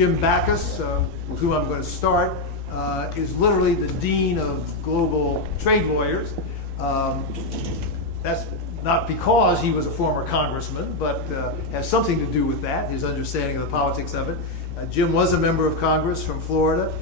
Jim Backus, with whom I'm going to start, is literally the dean of global trade lawyers. That's not because he was a former congressman, but has something to do with that, his understanding of the politics of it. Jim was a member of Congress from Florida.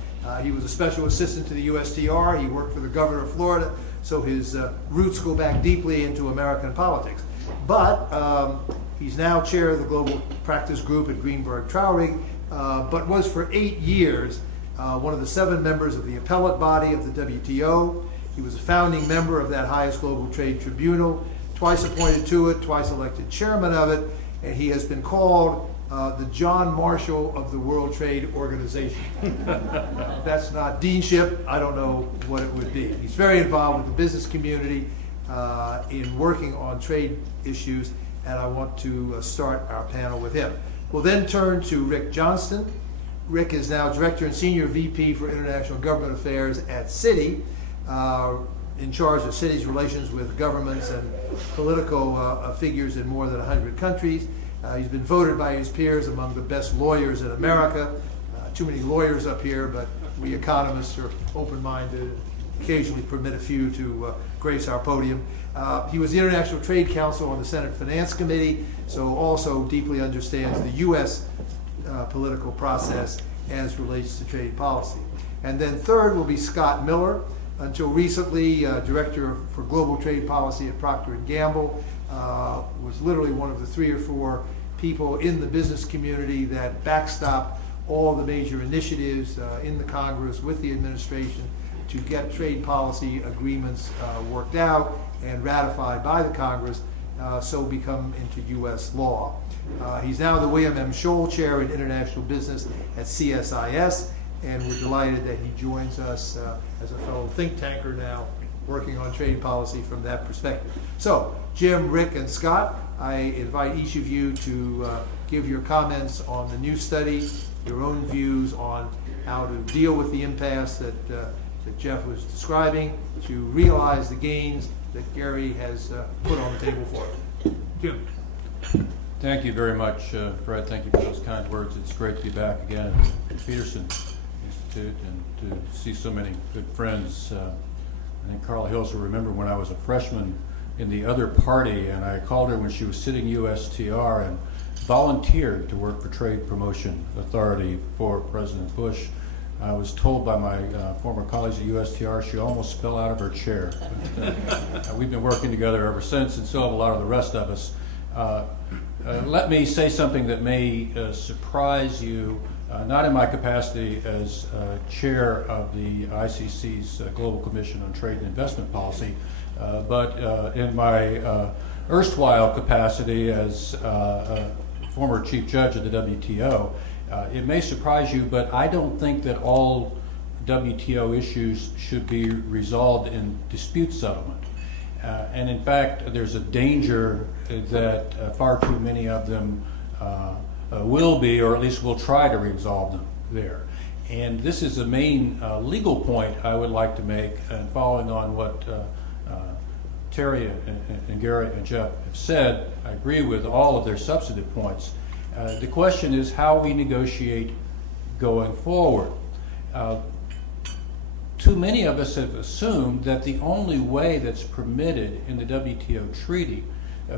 He was a special assistant to the USTR. He worked for the governor of Florida, so his roots go back deeply into American politics. But he's now chair of the Global Practice Group at Greenberg Traurig, but was for 8 years one of the 7 members of the appellate body of the WTO. He was a founding member of that highest global trade tribunal, twice appointed to it, twice elected chairman of it, and he has been called the John Marshall of the World Trade Organization. If that's not deanship, I don't know what it would be. He's very involved with the business community in working on trade issues, and I want to start our panel with him. We'll then turn to Rick Johnston. Rick is now Director and Senior VP for International Government Affairs at Citi, in charge of Citi's relations with governments and political figures in more than 100 countries. He's been voted by his peers among the best lawyers in America. Too many lawyers up here, but we economists are open-minded, occasionally permit a few to grace our podium. He was the International Trade Counsel on the Senate Finance Committee, so also deeply understands the U.S. Political process as relates to trade policy. And then third will be Scott Miller, until recently Director for Global Trade Policy at Procter & Gamble, was literally one of the 3 or 4 people in the business community that backstopped all the major initiatives in the Congress with the administration to get trade policy agreements worked out and ratified by the Congress, so become into U.S. law. He's now the William M. Scholl Chair in International Business at CSIS, and we're delighted that he joins us as a fellow think tanker now, working on trade policy from that perspective. So, Jim, Rick, and Scott, I invite each of you to give your comments on the new study, your own views on how to deal with the impasse that Jeff was describing, to realize the gains that Gary has put on the table for us. Jim. Thank you very much, Fred. Thank you for those kind words. It's great to be back again at Peterson Institute and to see so many good friends. I think Carla Hills will remember when I was a freshman in the other party, and I called her when she was sitting USTR and volunteered to work for Trade Promotion Authority for President Bush. I was told by my former colleagues at USTR she almost fell out of her chair. But, we've been working together ever since, and so have a lot of the rest of us. Let me say something that may surprise you, not in my capacity as chair of the ICC's Global Commission on Trade and Investment Policy, but in my erstwhile capacity as former chief judge of the WTO. It may surprise you, but I don't think that all WTO issues should be resolved in dispute settlement. And in fact, there's a danger that far too many of them will be, or at least will try to resolve them there. And this is the main legal point I would like to make, and following on what Terry and Garrett and Jeff have said, I agree with all of their substantive points. The question is how we negotiate going forward. Too many of us have assumed that the only way that's permitted in the WTO treaty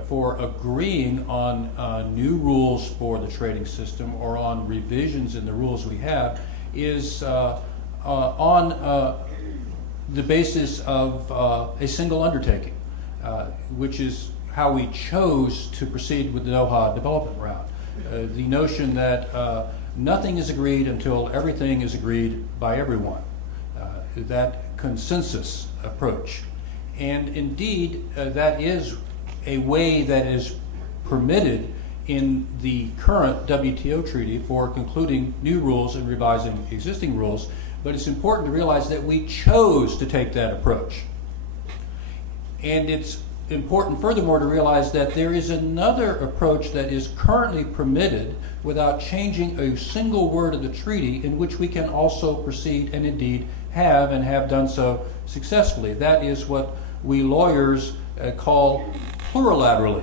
for agreeing on new rules for the trading system or on revisions in the rules we have is on the basis of a single undertaking, which is how we chose to proceed with the Doha development route. The notion that nothing is agreed until everything is agreed by everyone. That consensus approach. And indeed, that is a way that is permitted in the current WTO treaty for concluding new rules and revising existing rules, but it's important to realize that we chose to take that approach. And it's important furthermore to realize that there is another approach that is currently permitted without changing a single word of the treaty, in which we can also proceed and indeed have done so successfully. That is what we lawyers call plurilaterally,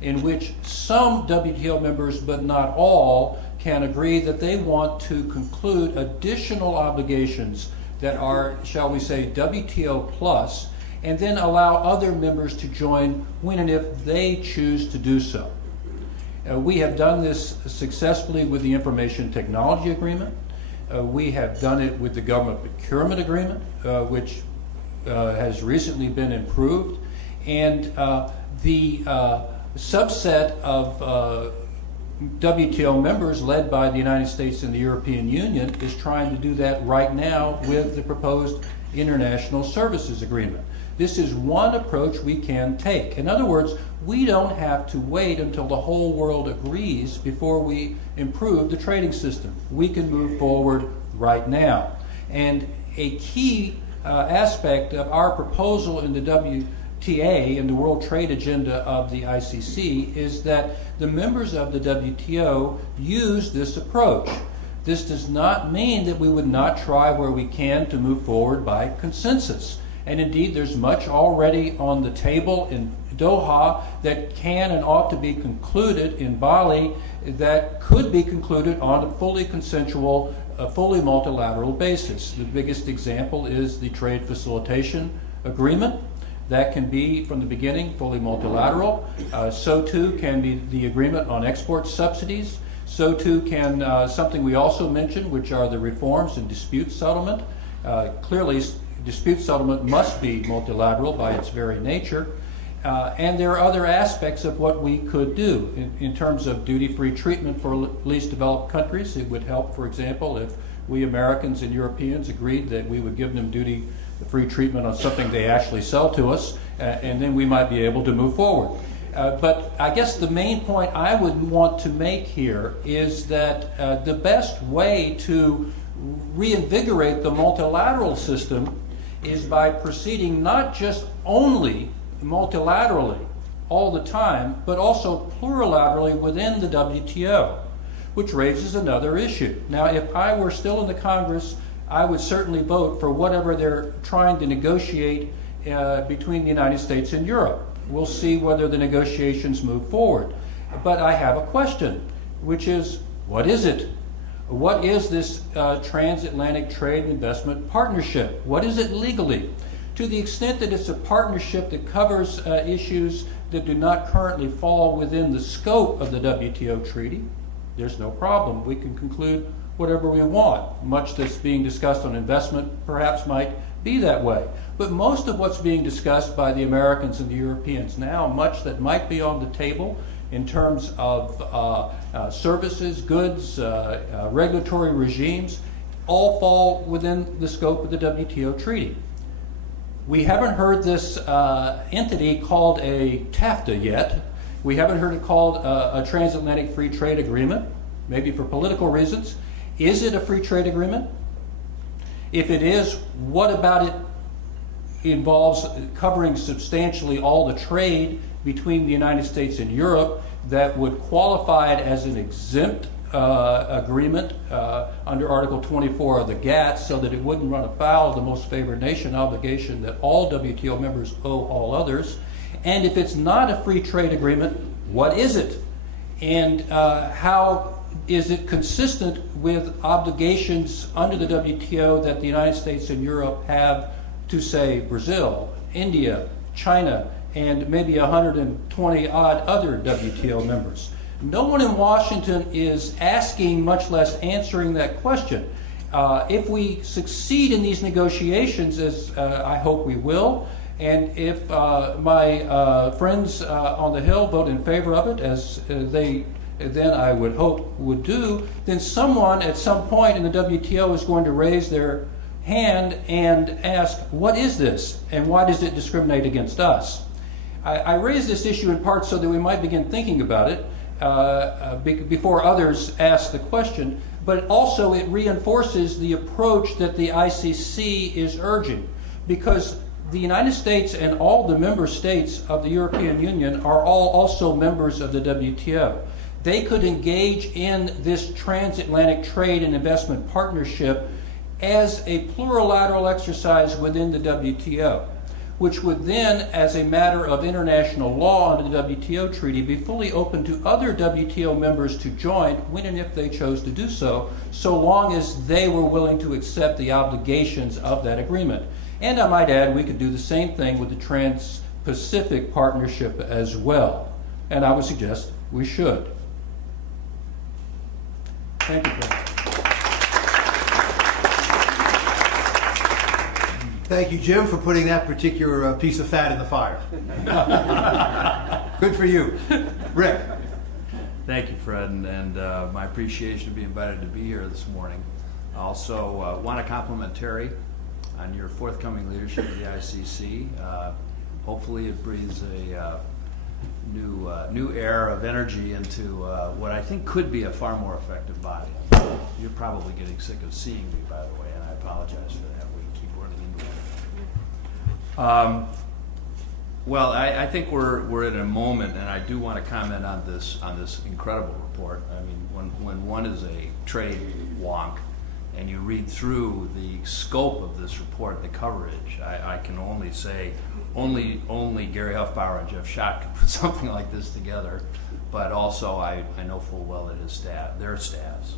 in which some WTO members, but not all, can agree that they want to conclude additional obligations that are, shall we say, WTO plus, and then allow other members to join when and if they choose to do so. We have done this successfully with the Information Technology Agreement. We have done it with the Government Procurement Agreement, which has recently been improved. And the subset of WTO members led by the United States and the European Union is trying to do that right now with the proposed International Services Agreement. This is one approach we can take. In other words, we don't have to wait until the whole world agrees before we improve the trading system. We can move forward right now. And a key aspect of our proposal in the WTA, in the World Trade Agenda of the ICC, is that the members of the WTO use this approach. This does not mean that we would not try where we can to move forward by consensus. And indeed, there's much already on the table in Doha that can and ought to be concluded in Bali that could be concluded on a fully consensual, fully multilateral basis. The biggest example is the Trade Facilitation Agreement. That can be, from the beginning, fully multilateral. So too can be the agreement on export subsidies. So too can something we also mentioned, which are the reforms in dispute settlement. Clearly, dispute settlement must be multilateral by its very nature. And there are other aspects of what we could do in terms of duty-free treatment for least developed countries. It would help, for example, if we Americans and Europeans agreed that we would give them duty-free treatment on something they actually sell to us, and then we might be able to move forward. But I guess the main point I would want to make here is that the best way to reinvigorate the multilateral system is by proceeding not just only multilaterally all the time, but also plurilaterally within the WTO, which raises another issue. Now, if I were still in the Congress, I would certainly vote for whatever they're trying to negotiate between the United States and Europe. We'll see whether the negotiations move forward. But I have a question, which is, what is it? What is this transatlantic trade and investment partnership? What is it legally? To the extent that it's a partnership that covers issues that do not currently fall within the scope of the WTO treaty, there's no problem. We can conclude whatever we want. Much that's being discussed on investment perhaps might be that way. But most of what's being discussed by the Americans and the Europeans now, much that might be on the table in terms of services, goods, regulatory regimes, all fall within the scope of the WTO treaty. We haven't heard this entity called a TAFTA yet. We haven't heard it called a Transatlantic Free Trade Agreement, maybe for political reasons. Is it a free trade agreement? If it is, what about it involves covering substantially all the trade between the United States and Europe that would qualify it as an exempt agreement under Article 24 of the GATT, so that it wouldn't run afoul of the most favored nation obligation that all WTO members owe all others? And if it's not a free trade agreement, what is it? And how is it consistent with obligations under the WTO that the United States and Europe have to, say, Brazil, India, China, and maybe 120 odd other WTO members? No one in Washington is asking, much less answering that question. If we succeed in these negotiations, as I hope we will, and if my friends on the Hill vote in favor of it, as they then I would hope would do, then someone at some point in the WTO is going to raise their hand and ask, what is this, and why does it discriminate against us? I raise this issue in part so that we might begin thinking about it before others ask the question, but also it reinforces the approach that the ICC is urging, because the United States and all the member states of the European Union are all also members of the WTO. They could engage in this transatlantic trade and investment partnership as a plurilateral exercise within the WTO. which would then, as a matter of international law under the WTO treaty, be fully open to other WTO members to join when and if they chose to do so, so long as they were willing to accept the obligations of that agreement. And I might add, we could do the same thing with the Trans-Pacific Partnership as well. And I would suggest we should. Thank you, President. Thank you, Jim, for putting that particular piece of fat in the fire. Good for you. Rick. Thank you, Fred, and my appreciation to be invited to be here this morning. I also want to compliment Terry on your forthcoming leadership of the ICC. Hopefully it breathes a new air of energy into what I think could be a far more effective body. You're probably getting sick of seeing me, by the way, and I apologize for that. We keep running into it. Well, I think we're at a moment, and I do want to comment on this incredible report. I mean, when one is a trade wonk, and you read through the scope of this report, the coverage, I can only say only Gary Huffbauer and Jeff Schott could put something like this together. But also, I know full well that their staffs,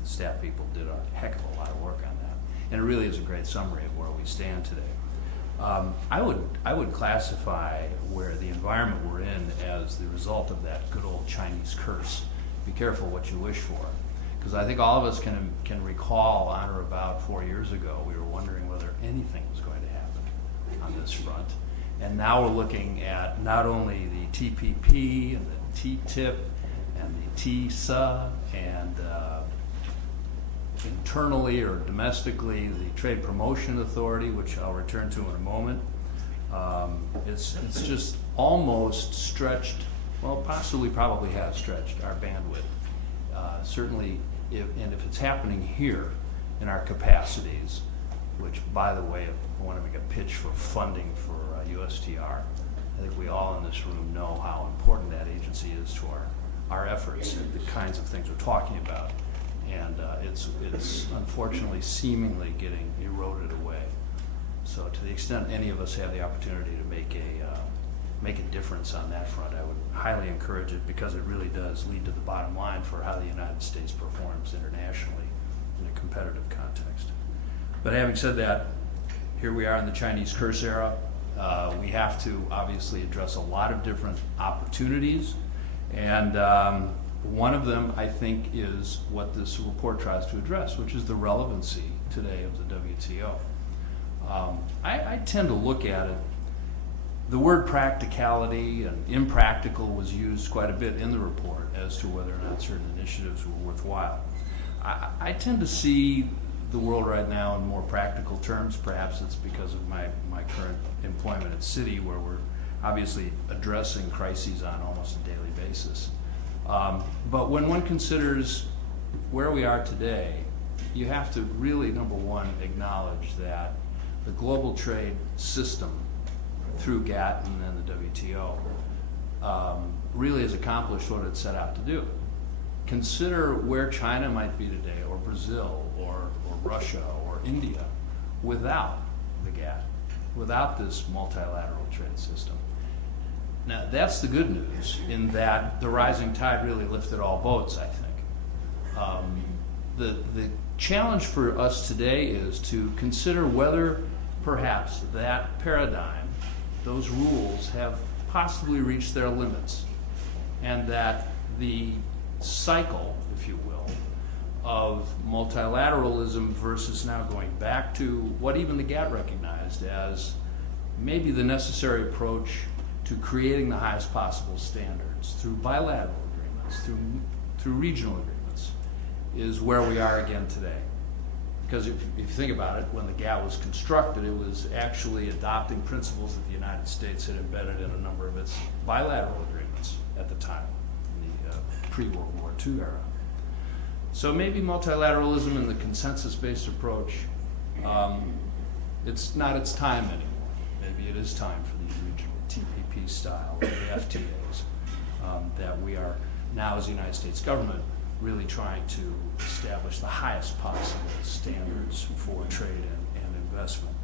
the staff people did a heck of a lot of work on that. And it really is a great summary of where we stand today. I would classify where the environment we're in as the result of that good old Chinese curse. Be careful what you wish for. Because I think all of us can recall on or about 4 years ago, we were wondering whether anything was going to happen on this front. And now we're looking at not only the TPP and the TTIP and the TISA and internally or domestically the Trade Promotion Authority, which I'll return to in a moment. It's just almost stretched, well, probably has stretched our bandwidth. Certainly, if it's happening here in our capacities, which, by the way, I want to make a pitch for funding for USTR. I think we all in this room know how important that agency is to our efforts and the kinds of things we're talking about. And it's unfortunately seemingly getting eroded away. So to the extent any of us have the opportunity to make a difference on that front, I would highly encourage it, because it really does lead to the bottom line for how the United States performs internationally in a competitive context. But having said that, here we are in the Chinese curse era. We have to obviously address a lot of different opportunities, and one of them, I think, is what this report tries to address, which is the relevancy today of the WTO. I tend to look at it, the word practicality and impractical was used quite a bit in the report as to whether or not certain initiatives were worthwhile. I tend to see the world right now in more practical terms. Perhaps it's because of my current employment at Citi, where we're obviously addressing crises on almost a daily basis. But when one considers where we are today, you have to really, number one, acknowledge that the global trade system through GATT and then the WTO really has accomplished what it set out to do. Consider where China might be today, or Brazil, or Russia, or India, without the GATT, without this multilateral trade system. Now, that's the good news, in that the rising tide really lifted all boats, I think. The challenge for us today is to consider whether perhaps that paradigm, those rules, have possibly reached their limits, and that the cycle, if you will, of multilateralism versus now going back to what even the GATT recognized as maybe the necessary approach to creating the highest possible standards through bilateral agreements, through regional agreements, is where we are again today. Because if you think about it, when the GATT was constructed, it was actually adopting principles that the United States had embedded in a number of its bilateral agreements at the time, in the pre-World War II era. So maybe multilateralism and the consensus-based approach, it's not its time anymore. Maybe it is time for these regional TPP style, or the FTAs, that we are now, as the United States government, really trying to establish the highest possible standards for trade and investment.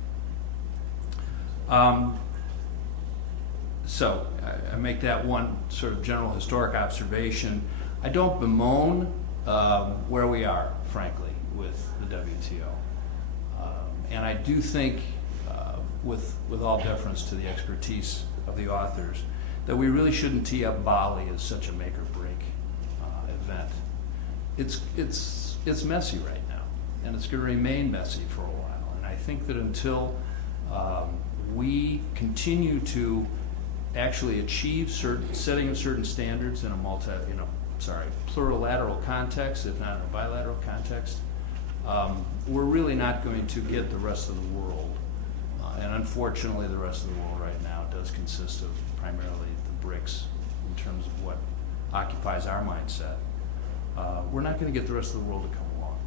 So I make that one sort of general historic observation. I don't bemoan where we are, frankly, with the WTO. And I do think, with all deference to the expertise of the authors, that we really shouldn't tee up Bali as such a make or break event. It's messy right now, and it's going to remain messy for a while. And I think that until we continue to actually achieve setting of certain standards in a plurilateral context, if not in a bilateral context, we're really not going to get the rest of the world. And unfortunately, the rest of the world right now does consist of primarily the BRICS in terms of what occupies our mindset. We're not going to get the rest of the world to come along.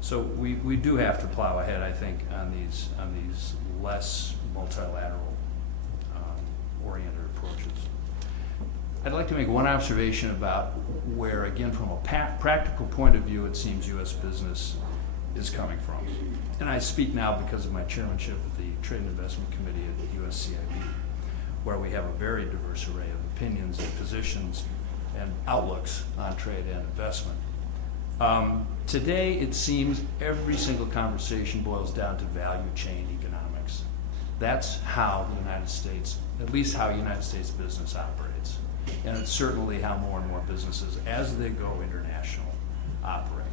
So we do have to plow ahead, I think, on these less multilateral oriented approaches. I'd like to make one observation about where, again, from a practical point of view, it seems U.S. business is coming from. And I speak now because of my chairmanship of the Trade and Investment Committee at the USCIB, where we have a very diverse array of opinions and positions and outlooks on trade and investment. Today, it seems every single conversation boils down to value chain economics. That's how the United States, at least how United States business operates. And it's certainly how more and more businesses, as they go international, operate.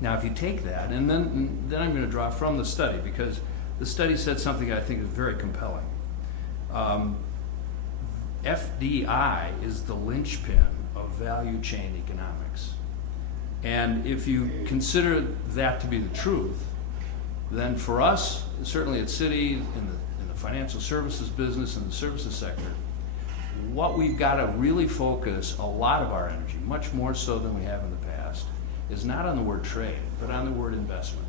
Now, if you take that, and then I'm going to draw from the study, because the study said something I think is very compelling. FDI is the linchpin of value chain economics. And if you consider that to be the truth, then for us, certainly at Citi, in the financial services business and the services sector, what we've got to really focus a lot of our energy, much more so than we have in the past, is not on the word trade, but on the word investment.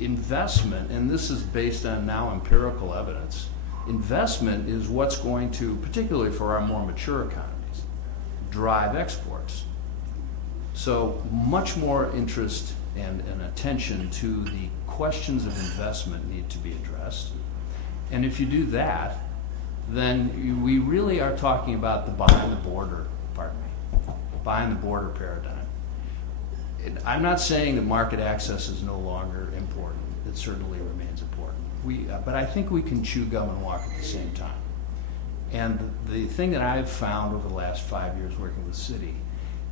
Investment, and this is based on now empirical evidence, investment is what's going to, particularly for our more mature economies, drive exports. So much more interest and attention to the questions of investment need to be addressed. And if you do that, then we really are talking about the behind the border paradigm. I'm not saying that market access is no longer important. It certainly remains important. But I think we can chew gum and walk at the same time. And the thing that I've found over the last 5 years working with Citi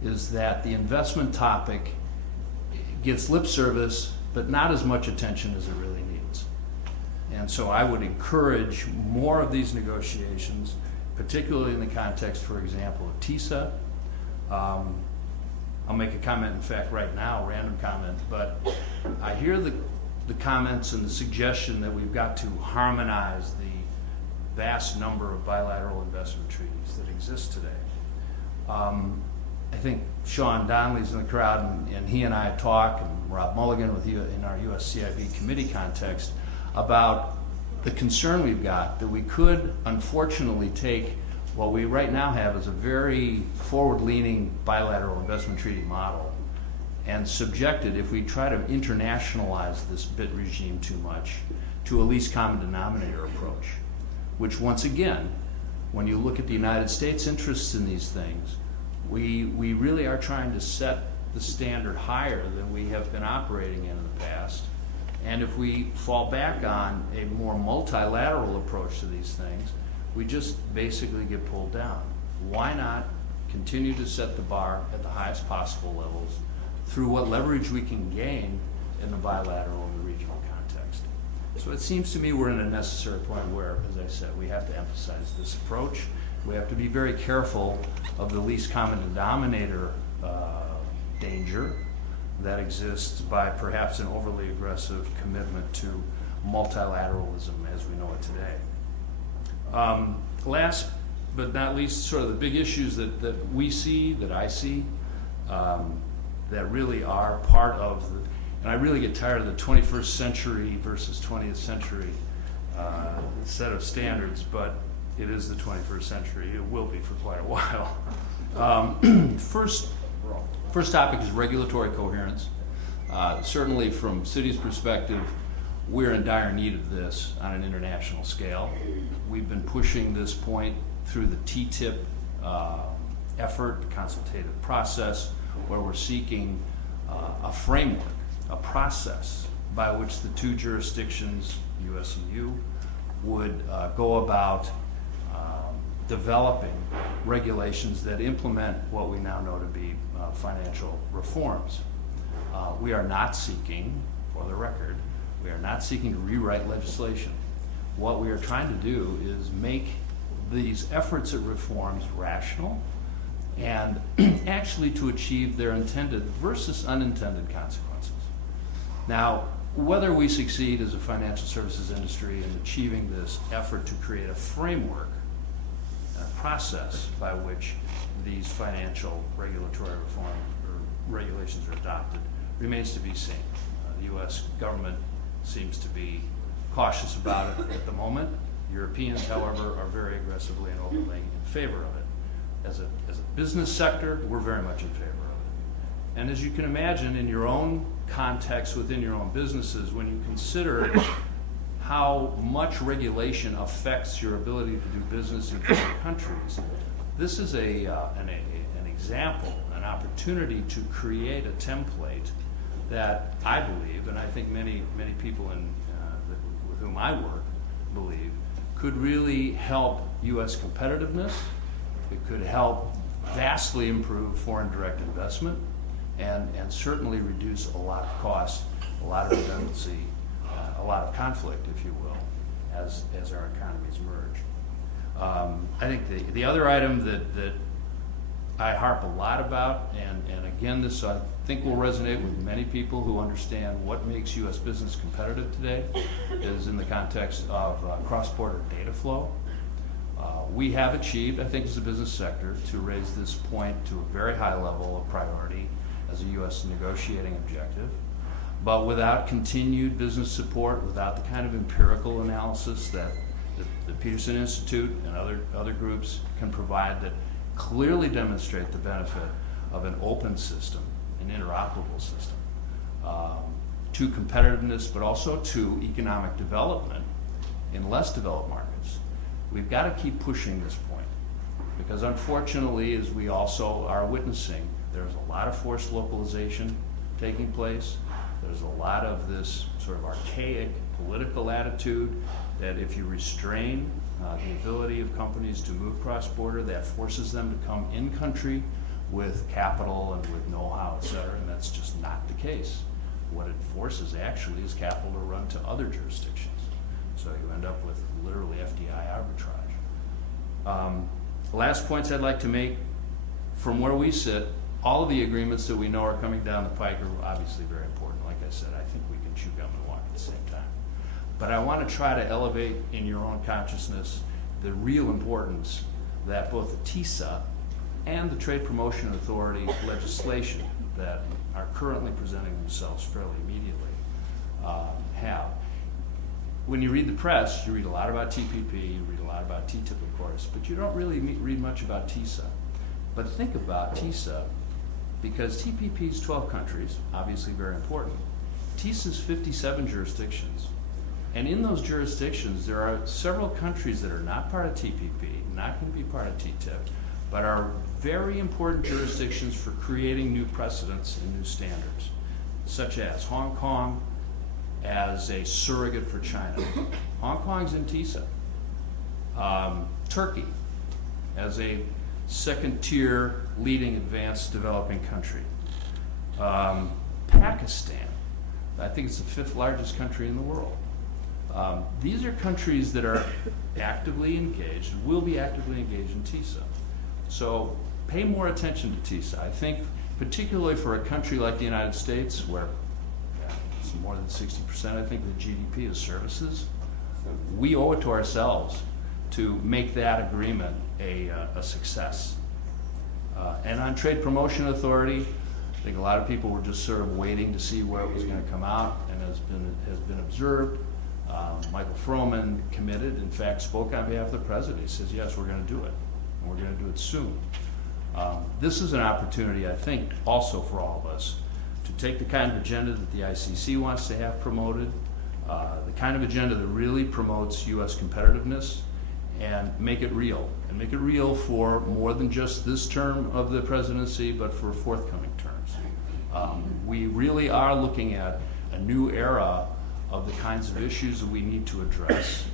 is that the investment topic gets lip service, but not as much attention as it really needs. And so I would encourage more of these negotiations, particularly in the context, for example, of TISA. I'll make a comment, in fact, right now, random comment, but I hear the comments and the suggestion that we've got to harmonize the vast number of bilateral investment treaties that exist today. I think Sean Donnelly's in the crowd, and he and I talk, and Rob Mulligan with you in our USCIB committee context, about the concern we've got that we could unfortunately take what we right now have as a very forward-leaning bilateral investment treaty model and subject it, if we try to internationalize this BIT regime too much, to a least common denominator approach, which once again, when you look at the United States' interests in these things, we really are trying to set the standard higher than we have been operating in the past. And if we fall back on a more multilateral approach to these things, we just basically get pulled down. Why not continue to set the bar at the highest possible levels through what leverage we can gain in the bilateral and the regional context? So it seems to me we're in a necessary point where, as I said, we have to emphasize this approach. We have to be very careful of the least common denominator danger that exists by perhaps an overly aggressive commitment to multilateralism as we know it today. Last but not least, sort of the big issues that we see, that I see, that really are part of the, and I really get tired of the 21st century versus 20th century set of standards, but it is the 21st century. It will be for quite a while. First topic is regulatory coherence. Certainly from Citi's perspective, we're in dire need of this on an international scale. We've been pushing this point through the TTIP effort, consultative process, where we're seeking a framework, a process by which the two jurisdictions, US and EU, would go about developing regulations that implement what we now know to be financial reforms. We are not seeking, for the record, we are not seeking to rewrite legislation. What we are trying to do is make these efforts at reforms rational and actually to achieve their intended versus unintended consequences. Now, whether we succeed as a financial services industry in achieving this effort to create a framework, a process by which these financial regulatory reform or regulations are adopted remains to be seen. The U.S. government seems to be cautious about it at the moment. Europeans, however, are very aggressively and openly in favor of it. As a business sector, we're very much in favor of it. And as you can imagine, in your own context within your own businesses, when you consider how much regulation affects your ability to do business in foreign countries, this is an example, an opportunity to create a template that I believe, and I think many people with whom I work believe, could really help U.S. competitiveness. It could help vastly improve foreign direct investment and certainly reduce a lot of costs, a lot of redundancy, a lot of conflict, if you will, as our economies merge. I think the other item that I harp a lot about, and again, this I think will resonate with many people who understand what makes U.S. business competitive today, is in the context of cross-border data flow. We have achieved, I think as a business sector, to raise this point to a very high level of priority as a U.S. negotiating objective. But without continued business support, without the kind of empirical analysis that the Peterson Institute and other groups can provide that clearly demonstrate the benefit of an open system, an interoperable system, to competitiveness, but also to economic development in less developed markets. We've got to keep pushing this point, because unfortunately, as we also are witnessing, there's a lot of forced localization taking place. There's a lot of this sort of archaic political attitude that if you restrain the ability of companies to move cross-border, that forces them to come in country with capital and with know-how, et cetera, and that's just not the case. What it forces actually is capital to run to other jurisdictions. So you end up with literally FDI arbitrage. Last points I'd like to make, from where we sit, all of the agreements that we know are coming down the pike are obviously very important. Like I said, I think we can chew gum and walk at the same time. But I want to try to elevate in your own consciousness the real importance that both the TISA and the Trade Promotion Authority legislation that are currently presenting themselves fairly immediately have. When you read the press, you read a lot about TPP, you read a lot about TTIP, of course, but you don't really read much about TISA. But think about TISA, because TPP is 12 countries, obviously very important. TISA is 57 jurisdictions. And in those jurisdictions, there are several countries that are not part of TPP, not going to be part of TTIP, but are very important jurisdictions for creating new precedents and new standards, such as Hong Kong as a surrogate for China. Hong Kong's in TISA. Turkey as a second-tier leading advanced developing country. Pakistan, I think it's the 5th largest country in the world. These are countries that are actively engaged, will be actively engaged in TISA. So pay more attention to TISA. I think particularly for a country like the United States, where it's more than 60%, I think, of the GDP is services, we owe it to ourselves to make that agreement a success. And on Trade Promotion Authority, I think a lot of people were just sort of waiting to see where it was going to come out, and has been observed. Michael Froman committed, in fact, spoke on behalf of the president. He says, yes, we're going to do it, and we're going to do it soon. This is an opportunity, I think, also for all of us to take the kind of agenda that the ICC wants to have promoted, The kind of agenda that really promotes U.S. competitiveness and make it real. And make it real for more than just this term of the presidency, but for forthcoming terms. We really are looking at a new era of the kinds of issues that we need to address.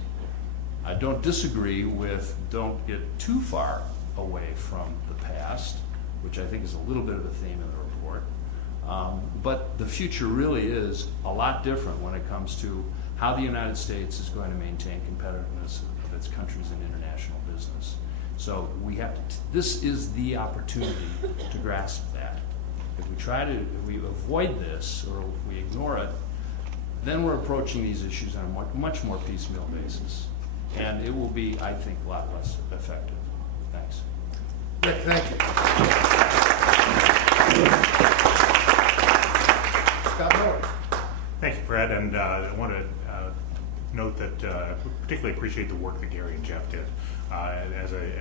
I don't disagree with don't get too far away from the past, which I think is a little bit of a theme in the report. But the future really is a lot different when it comes to how the United States is going to maintain competitiveness of its countries in international business. So we have to, this is the opportunity to grasp that. If we avoid this or if we ignore it, then we're approaching these issues on a much more piecemeal basis. And it will be, I think, a lot less effective. Thanks. Rick, thank you. Scott Miller. Thank you, Fred, and I want to note that I particularly appreciate the work that Gary and Jeff did. As a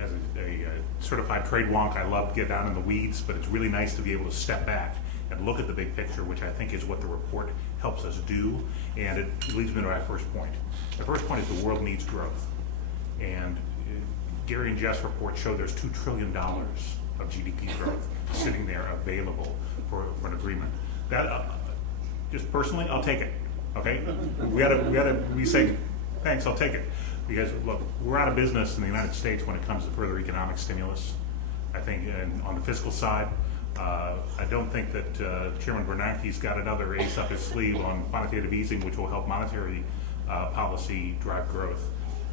certified trade wonk, I love to get down in the weeds, but it's really nice to be able to step back and look at the big picture, which I think is what the report helps us do, and it leads me to my first point. The first point is the world needs growth, and Gary and Jeff's report show there's $2 trillion of GDP growth sitting there available for an agreement. That, just personally, I'll take it. Okay, we say thanks, I'll take it, because look, we're out of business in the United States when it comes to further economic stimulus. I think on the fiscal side, I don't think that Chairman Bernanke's got another ace up his sleeve on quantitative easing, which will help monetary policy drive growth.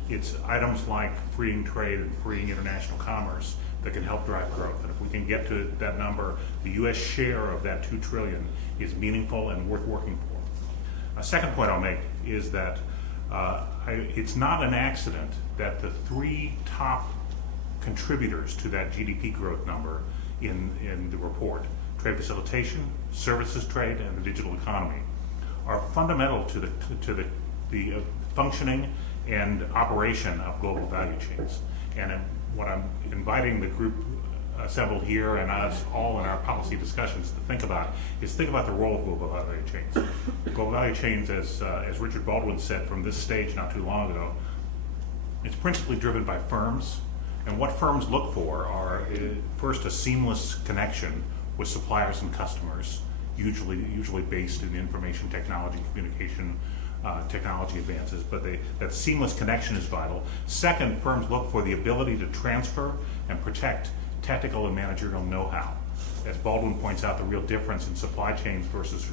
It's items like freeing trade and freeing international commerce that can help drive growth. And if we can get to that number, the U.S. share of that $2 trillion is meaningful and worth working for. A second point I'll make is that it's not an accident that the three top contributors to that GDP growth number in the report, trade facilitation, services trade, and the digital economy, are fundamental to the functioning and operation of global value chains. And what I'm inviting the group assembled here and us all in our policy discussions to think about is think about the role of global value chains. Global value chains, as Richard Baldwin said from this stage not too long ago, it's principally driven by firms. And what firms look for are first a seamless connection with suppliers and customers, usually based in information technology, communication technology advances, but that seamless connection is vital. Second, firms look for the ability to transfer and protect technical and managerial know-how. As Baldwin points out, the real difference in supply chains versus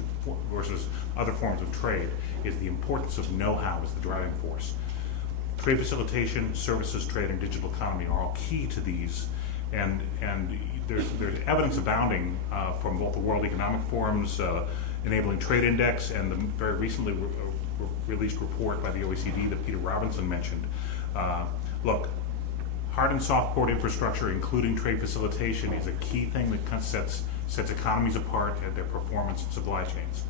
other forms of trade is the importance of know-how as the driving force. Trade facilitation, services trade, and digital economy are all key to these, and there's evidence abounding from both the World Economic Forum's Enabling Trade Index and the very recently released report by the OECD that Peter Robinson mentioned. Look, hard and soft port infrastructure, including trade facilitation, is a key thing that sets economies apart at their performance in supply chains.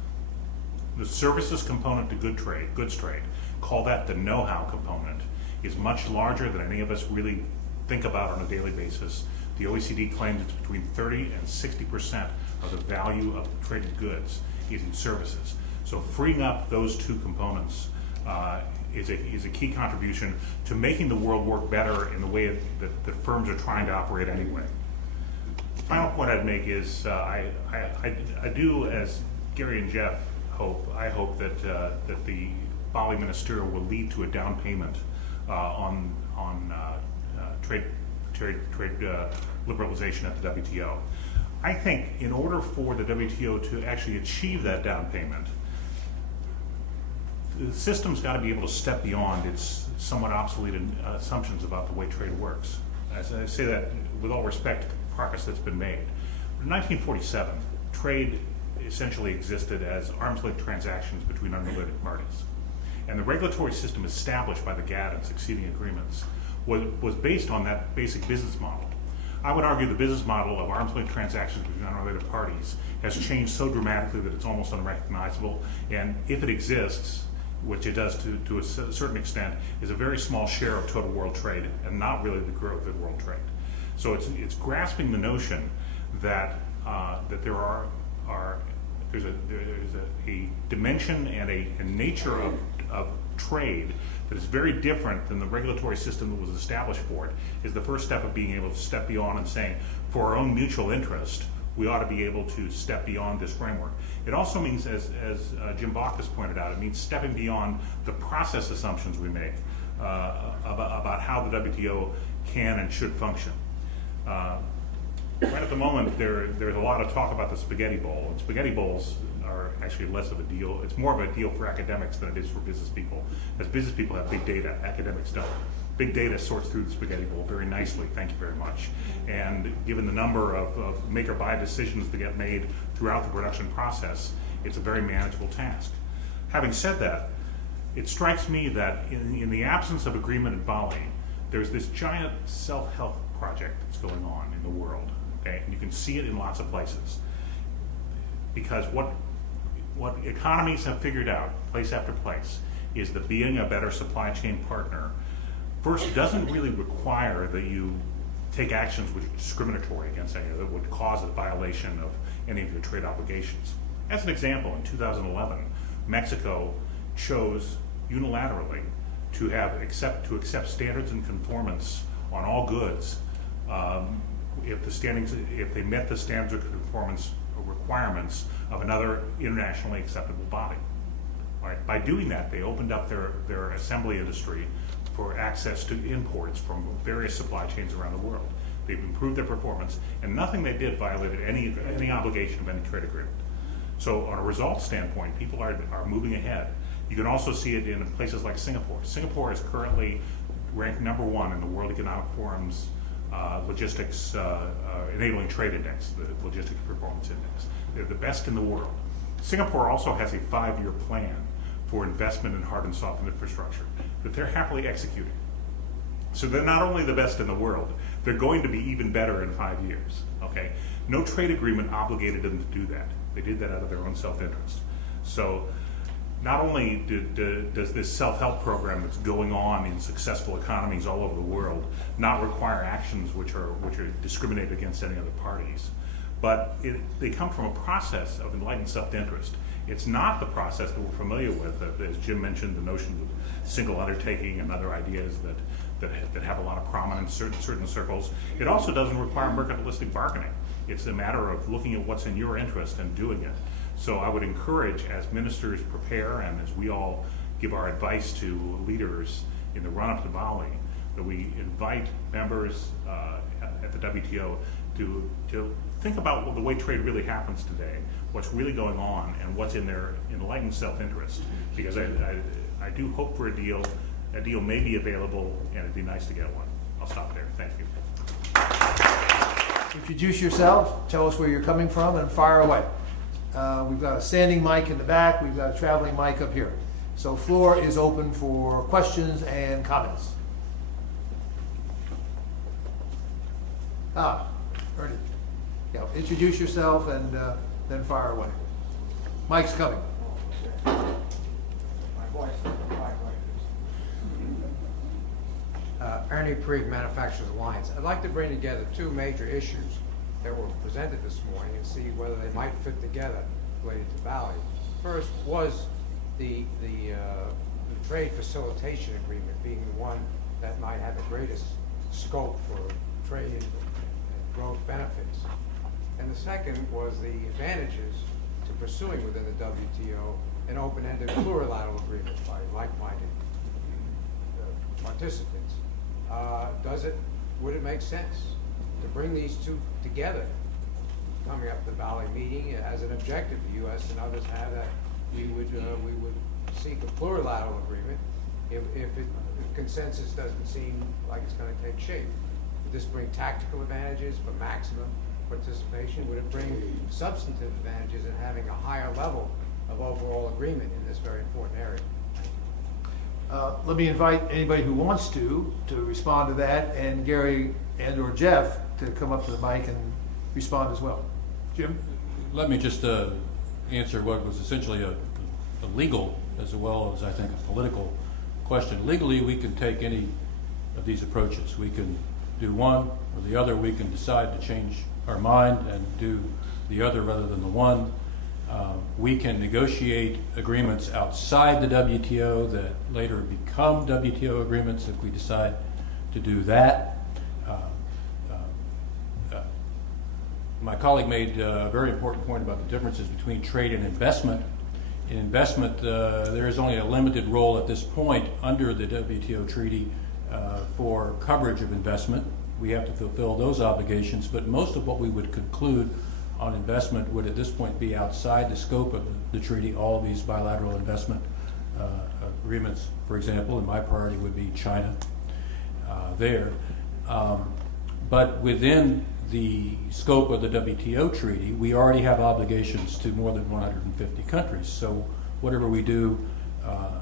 The services component to goods trade, call that the know-how component, is much larger than any of us really think about on a daily basis. The OECD claims it's between 30 and 60% of the value of traded goods is in services. So freeing up those two components is a key contribution to making the world work better in the way that firms are trying to operate anyway. The final point I'd make is I do, as Gary and Jeff hope that the Bali ministerial will lead to a down payment on trade liberalization at the WTO. I think in order for the WTO to actually achieve that down payment, the system's got to be able to step beyond its somewhat obsolete assumptions about the way trade works. As I say that with all respect to the progress that's been made. In 1947, trade essentially existed as arm's-length transactions between unrelated parties. And the regulatory system established by the GATT and succeeding agreements was based on that basic business model. I would argue the business model of arm's-length transactions between unrelated parties has changed so dramatically that it's almost unrecognizable, and if it exists, which it does to a certain extent, is a very small share of total world trade and not really the growth of world trade. So it's grasping the notion that there's a dimension and a nature of trade that is very different than the regulatory system that was established for it is the first step of being able to step beyond and saying, for our own mutual interest, we ought to be able to step beyond this framework. It also means, as Jim Baucus pointed out, it means stepping beyond the process assumptions we make about how the WTO can and should function. Right at the moment, there's a lot of talk about the spaghetti bowl, and spaghetti bowls are actually less of a deal. It's more of a deal for academics than it is for business people. As business people have big data, academics don't. Big data sorts through the spaghetti bowl very nicely, thank you very much. And given the number of make or buy decisions that get made throughout the production process, it's a very manageable task. Having said that, it strikes me that in the absence of agreement at Bali, there's this giant self-help project that's going on in the world, okay? And you can see it in lots of places. Because what economies have figured out, place after place, is that being a better supply chain partner first doesn't really require that you take actions which are discriminatory against any that would cause a violation of any of your trade obligations. As an example, in 2011, Mexico chose unilaterally to accept standards and conformance on all goods if they met the standards of conformance requirements of another internationally acceptable body. Right? By doing that, they opened up their assembly industry for access to imports from various supply chains around the world. They've improved their performance, and nothing they did violated any obligation of any trade agreement. So on a results standpoint, people are moving ahead. You can also see it in places like Singapore. Singapore is currently ranked #1 in the World Economic Forum's Logistics Enabling Trade Index, the Logistics Performance Index. They're the best in the world. Singapore also has a 5-year plan for investment in hard and soft infrastructure that they're happily executing. So they're not only the best in the world, they're going to be even better in 5 years, okay? No trade agreement obligated them to do that. They did that out of their own self-interest. So not only does this self-help program that's going on in successful economies all over the world not require actions which are discriminated against any other parties, but they come from a process of enlightened self-interest. It's not the process that we're familiar with, as Jim mentioned, the notion of single undertaking and other ideas that have a lot of prominence in certain circles. It also doesn't require mercantilistic bargaining. It's a matter of looking at what's in your interest and doing it. So I would encourage, as ministers prepare and as we all give our advice to leaders in the run-up to Bali, that we invite members at the WTO to think about the way trade really happens today, what's really going on, and what's in their enlightened self-interest. Because I do hope for a deal. A deal may be available, and it'd be nice to get one. I'll stop there. Thank you. Introduce yourself, tell us where you're coming from, and fire away. We've got a standing mic in the back, we've got a traveling mic up here. So floor is open for questions and comments. Ernie. Yeah, introduce yourself and then fire away. Mic's coming. Ernie Preed, Manufacturers Alliance. I'd like to bring together two major issues that were presented this morning and see whether they might fit together related to Bali. First was the trade facilitation agreement being the one that might have the greatest scope for trade and growth benefits. And the second was the advantages to pursuing within the WTO an open-ended plurilateral agreement by like-minded participants. Would it make sense to bring these two together coming up to the Bali meeting as an objective the U.S. and others have, that we would seek a plurilateral agreement if consensus doesn't seem like it's going to take shape? Would this bring tactical advantages for maximum participation? Would it bring substantive advantages in having a higher level of overall agreement in this very important area? Let me invite anybody who wants to respond to that, and Gary and or Jeff to come up to the mic and respond as well. Jim? Let me just answer what was essentially a legal as well as I think a political question. Legally, we can take any of these approaches. We can do one or the other. We can decide to change our mind and do the other rather than the one. We can negotiate agreements outside the WTO that later become WTO agreements if we decide to do that. My colleague made a very important point about the differences between trade and investment. In investment, there is only a limited role at this point under the WTO treaty for coverage of investment. We have to fulfill those obligations, but most of what we would conclude on investment would at this point be outside the scope of the treaty. All of these bilateral investment agreements, for example, and my priority would be China there. But within the scope of the WTO treaty, we already have obligations to more than 150 countries. So whatever we do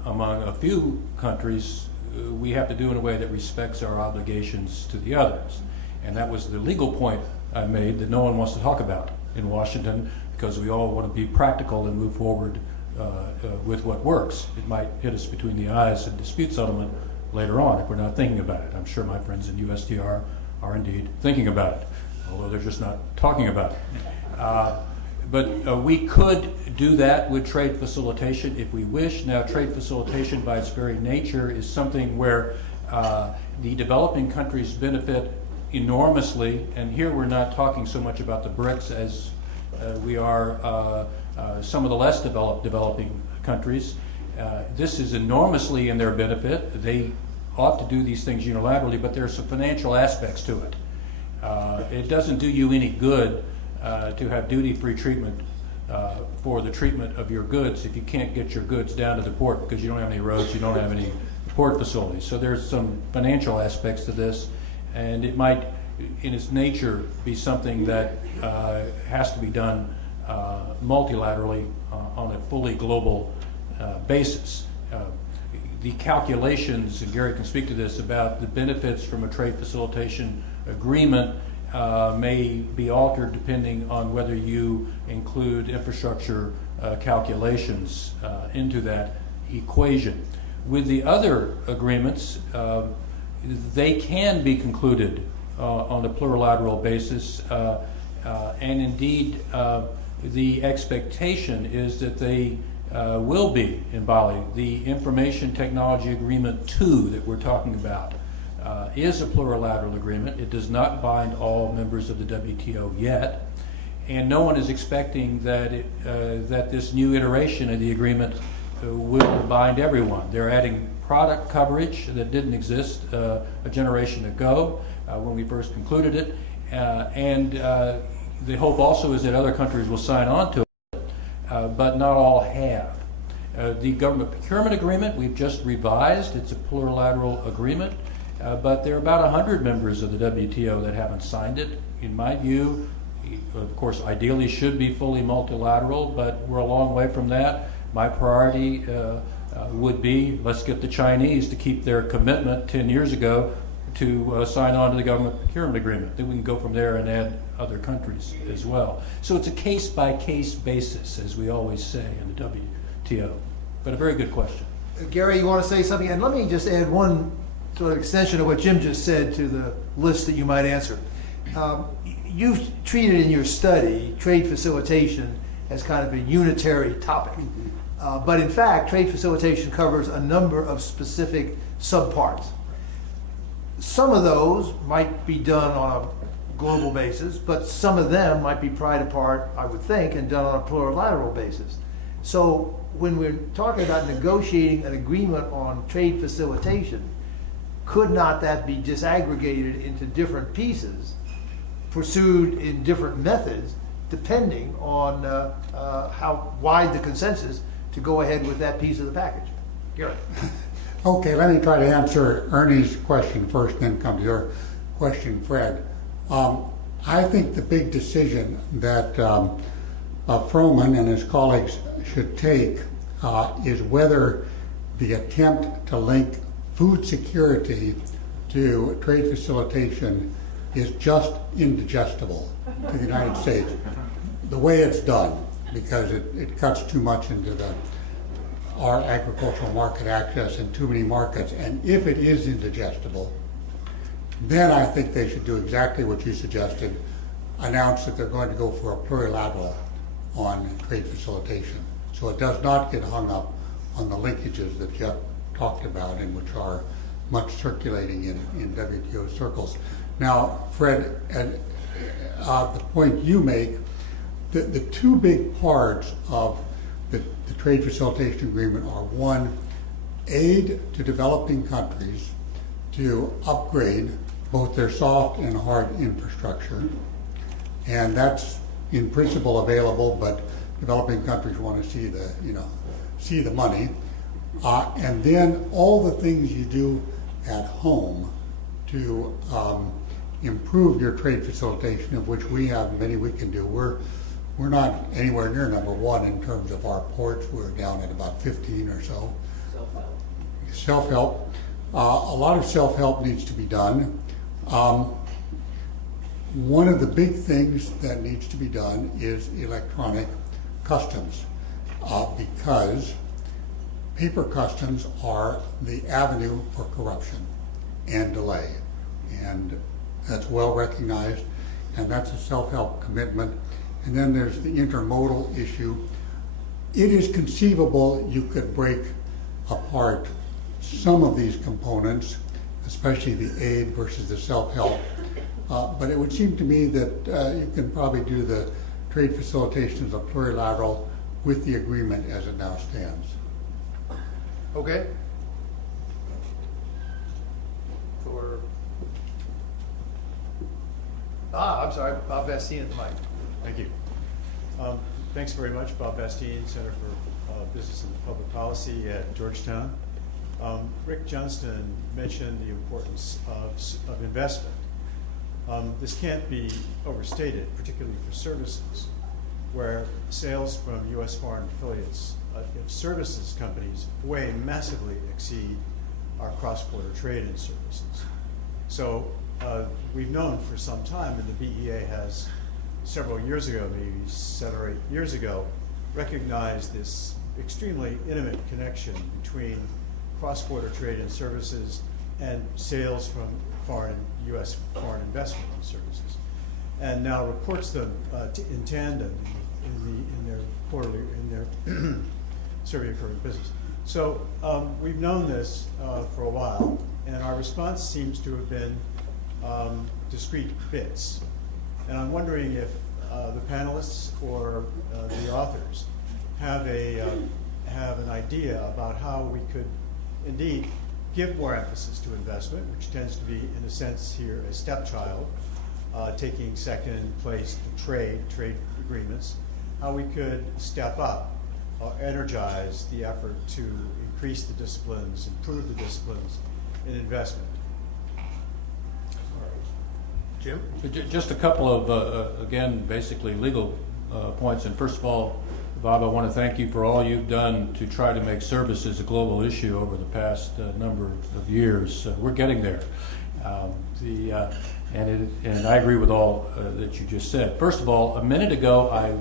among a few countries, we have to do in a way that respects our obligations to the others. And that was the legal point I made that no one wants to talk about in Washington, because we all want to be practical and move forward with what works. It might hit us between the eyes in dispute settlement later on if we're not thinking about it. I'm sure my friends in USTR are indeed thinking about it, although they're just not talking about it. But we could do that with trade facilitation if we wish. Now, trade facilitation by its very nature is something where the developing countries benefit enormously, and here we're not talking so much about the BRICS as we are some of the less developing countries. This is enormously in their benefit. They ought to do these things unilaterally, but there are some financial aspects to it. It doesn't do you any good to have duty-free treatment for the treatment of your goods if you can't get your goods down to the port because you don't have any roads, you don't have any port facilities. So there's some financial aspects to this, and it might, in its nature, be something that has to be done multilaterally on a fully global basis. The calculations, and Gary can speak to this, about the benefits from a trade facilitation agreement may be altered depending on whether you include infrastructure calculations into that equation. With the other agreements, they can be concluded on a plurilateral basis, and indeed the expectation is that they will be in Bali. The Information Technology Agreement 2 that we're talking about is a plurilateral agreement. It does not bind all members of the WTO yet, and no one is expecting that that this new iteration of the agreement will bind everyone. They're adding product coverage that didn't exist a generation ago when we first concluded it, and the hope also is that other countries will sign on to it, but not all have. The government procurement agreement we've just revised. It's a plurilateral agreement, but there are about 100 members of the WTO that haven't signed it. In my view, of course, ideally should be fully multilateral, but we're a long way from that. My priority would be, let's get the Chinese to keep their commitment 10 years ago to sign on to the government procurement agreement. Then we can go from there and add other countries as well. So it's a case-by-case basis, as we always say in the WTO. But a very good question. Gary, you want to say something? And let me just add one sort of extension of what Jim just said to the list that you might answer. You've treated in your study trade facilitation as kind of a unitary topic. But in fact, trade facilitation covers a number of specific subparts. Some of those might be done on a global basis, but some of them might be pried apart, I would think, and done on a plurilateral basis. So when we're talking about negotiating an agreement on trade facilitation, could not that be disaggregated into different pieces, pursued in different methods, depending on how wide the consensus to go ahead with that piece of the package? Gary. Okay, let me try to answer Ernie's question first, then come to your question, Fred. I think the big decision that Froman and his colleagues should take is whether the attempt to link food security to trade facilitation is just indigestible to the United States, the way it's done, because it cuts too much into our agricultural market access in too many markets. And if it is indigestible, then I think they should do exactly what you suggested, announce that they're going to go for a plurilateral on trade facilitation. So it does not get hung up on the linkages that Jeff talked about and which are much circulating in WTO circles. Now, Fred, at the point you make, the two big parts of the trade facilitation agreement are, one, aid to developing countries to upgrade both their soft and hard infrastructure, and that's in principle available, but developing countries want to see the money, and then all the things you do at home to improve your trade facilitation, of which we have many we can do. We're not anywhere near number one in terms of our ports. We're down at about 15 or so. Self-help. A lot of self-help needs to be done. One of the big things that needs to be done is electronic customs, because paper customs are the avenue for corruption and delay. And that's well recognized, and that's a self-help commitment. And then there's the intermodal issue. It is conceivable you could break apart some of these components, especially the aid versus the self-help. But it would seem to me that you can probably do the trade facilitation as a plurilateral with the agreement as it now stands. Okay. I'm sorry, Bob Bastine at the mic. Thank you. Thanks very much, Bob Bastine, Center for Business and Public Policy at Georgetown. Rick Johnston mentioned the importance of investment. This can't be overstated, particularly for services, where sales from U.S. foreign affiliates of services companies way massively exceed our cross-border trade in services. So we've known for some time, and the BEA has several years ago, maybe 7 or 8 years ago, recognized this extremely intimate connection between cross-border trade in services and sales from U.S. foreign investment in services, and now reports them in tandem in their quarterly, in their survey of current business. So we've known this for a while, and our response seems to have been discrete bits. And I'm wondering if the panelists or the authors have an idea about how we could indeed give more emphasis to investment, which tends to be, in a sense here, a stepchild, taking second place to trade agreements, how we could step up, energize the effort to increase the disciplines, improve the disciplines in investment. Jim? So just a couple of, again, basically legal points. And first of all, Bob, I want to thank you for all you've done to try to make services a global issue over the past number of years. We're getting there. And I agree with all that you just said. First of all, a minute ago, I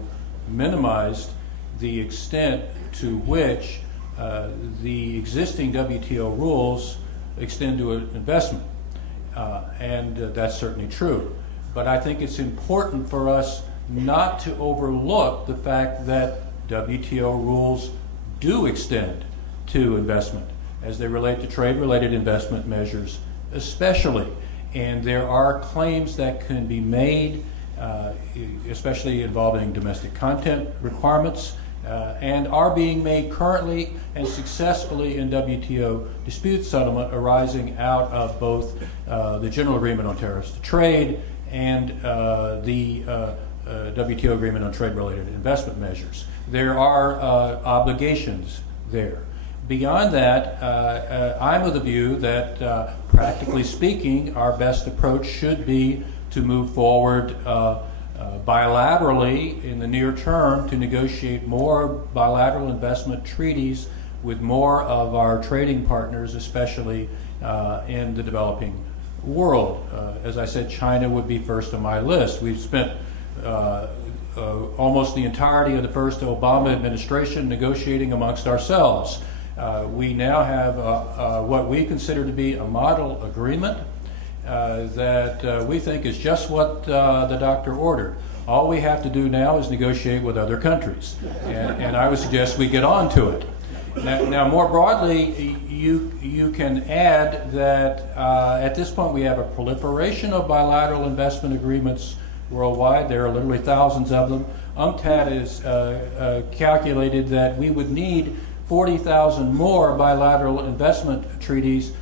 minimized the extent to which the existing WTO rules extend to investment. And that's certainly true. But I think it's important for us not to overlook the fact that WTO rules do extend to investment as they relate to trade-related investment measures especially. And there are claims that can be made, especially involving domestic content requirements, and are being made currently and successfully in WTO Dispute Settlement arising out of both the General Agreement on Tariffs to Trade and the WTO Agreement on Trade-Related Investment Measures. There are obligations there. Beyond that, I'm of the view that, practically speaking, our best approach should be to move forward bilaterally in the near term to negotiate more bilateral investment treaties with more of our trading partners, especially in the developing world. As I said, China would be first on my list. We've spent almost the entirety of the first Obama administration negotiating amongst ourselves. We now have what we consider to be a model agreement that we think is just what the doctor ordered. All we have to do now is negotiate with other countries, and I would suggest we get on to it. Now more broadly, you can add that at this point we have a proliferation of bilateral investment agreements worldwide. There are literally thousands of them. UNCTAD has calculated that we would need 40,000 more bilateral investment treaties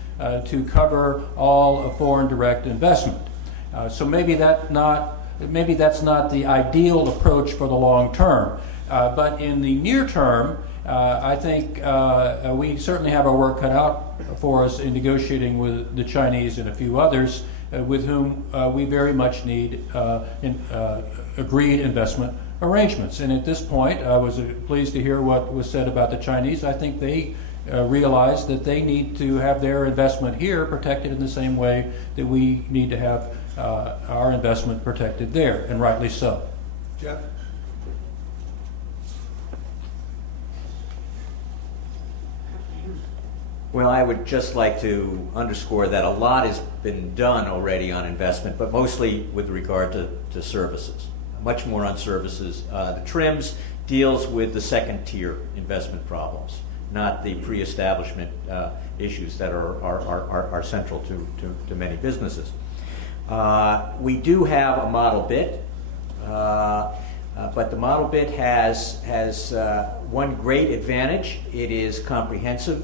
to cover all of foreign direct investment. So maybe that's not the ideal approach for the long term. But in the near term, I think we certainly have our work cut out for us in negotiating with the Chinese and a few others with whom we very much need agreed investment arrangements. And at this point, I was pleased to hear what was said about the Chinese. I think they realize that they need to have their investment here protected in the same way that we need to have our investment protected there, and rightly so. Jeff? Well, I would just like to underscore that a lot has been done already on investment, but mostly with regard to services. Much more on services. The TRIMS deals with the second-tier investment problems, not the pre-establishment issues that are central to many businesses. We do have a model bit, but the model bit has one great advantage. It is comprehensive